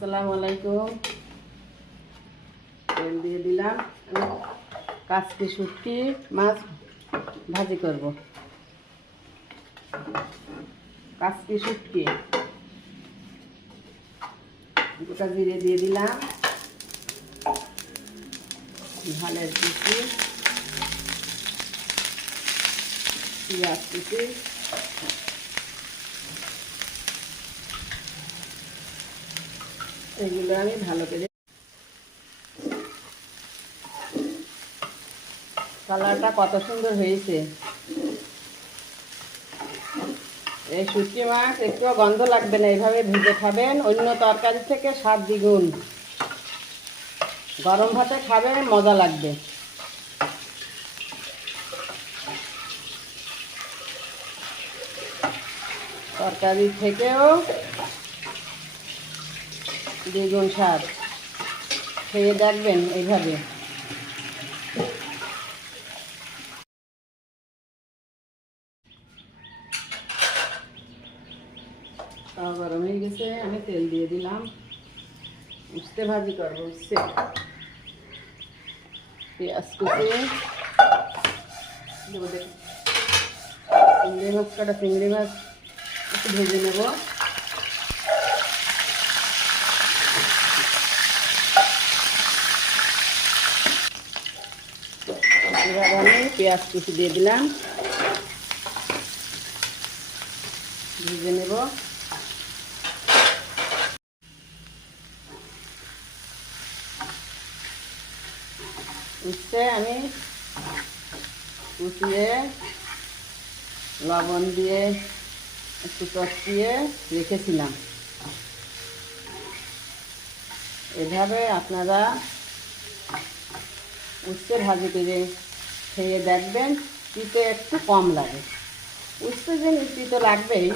আসসালামু আলাইকুম। তেল দিয়ে দিলাম। কাচকি শুটকি মাছ ভাজি করব। কাচকি শুটকি গোটা জিরে দিয়ে দিলাম, ধানের কুচি, পেঁয়াজ কুচি, এগুলো আমি ভালো করে, কালারটা কত সুন্দর হয়েছে। এই শুটকি মাছ একটুও গন্ধ লাগবে না, এইভাবে ভেজে খাবেন, অন্য তরকারি থেকে স্বাদ দ্বিগুণ। গরম ভাতে খাবেন, মজা লাগবে। তরকারি থেকেও দ্বিগুণ স্বাদ। খেয়ে দেখবেন এইভাবে। তাও গরম হয়ে গেছে, আমি তেল দিয়ে দিলাম। উস্তে ভাজি করবো, উস্তে। পেঁয়াজ কুচি দেবো, দেখুন চিংড়ি মাছ কাটা, চিংড়ি মাছ একটু ভেজে নেব। এবার আমি পেঁয়াজ কুচি দিয়ে দিলাম, ভেজে নেব। উস্তে আমি কুচিয়ে লবণ দিয়ে একটু চটকিয়ে রেখেছিলাম। এভাবে আপনারা উস্তে ভাজি করে খেয়ে দেখবেন, তিতো একটু কম লাগে। উস্তে জিনিস তিতো লাগবেই,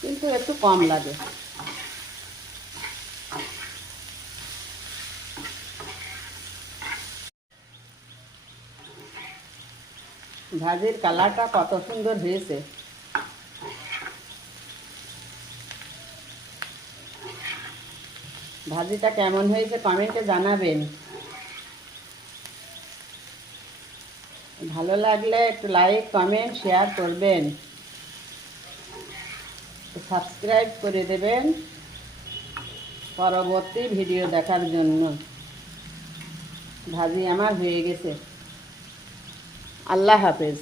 কিন্তু একটু কম লাগে। ভাজির কালারটা কত সুন্দর হয়েছে। ভাজিটা কেমন হয়েছে কমেন্টে জানাবেন। ভালো লাগলে একটু লাইক, কমেন্ট, শেয়ার করবেন, সাবস্ক্রাইব করে দেবেন পরবর্তী ভিডিও দেখার জন্য। ভাজি আমার হয়ে গেছে। আল্লাহ হাফেজ।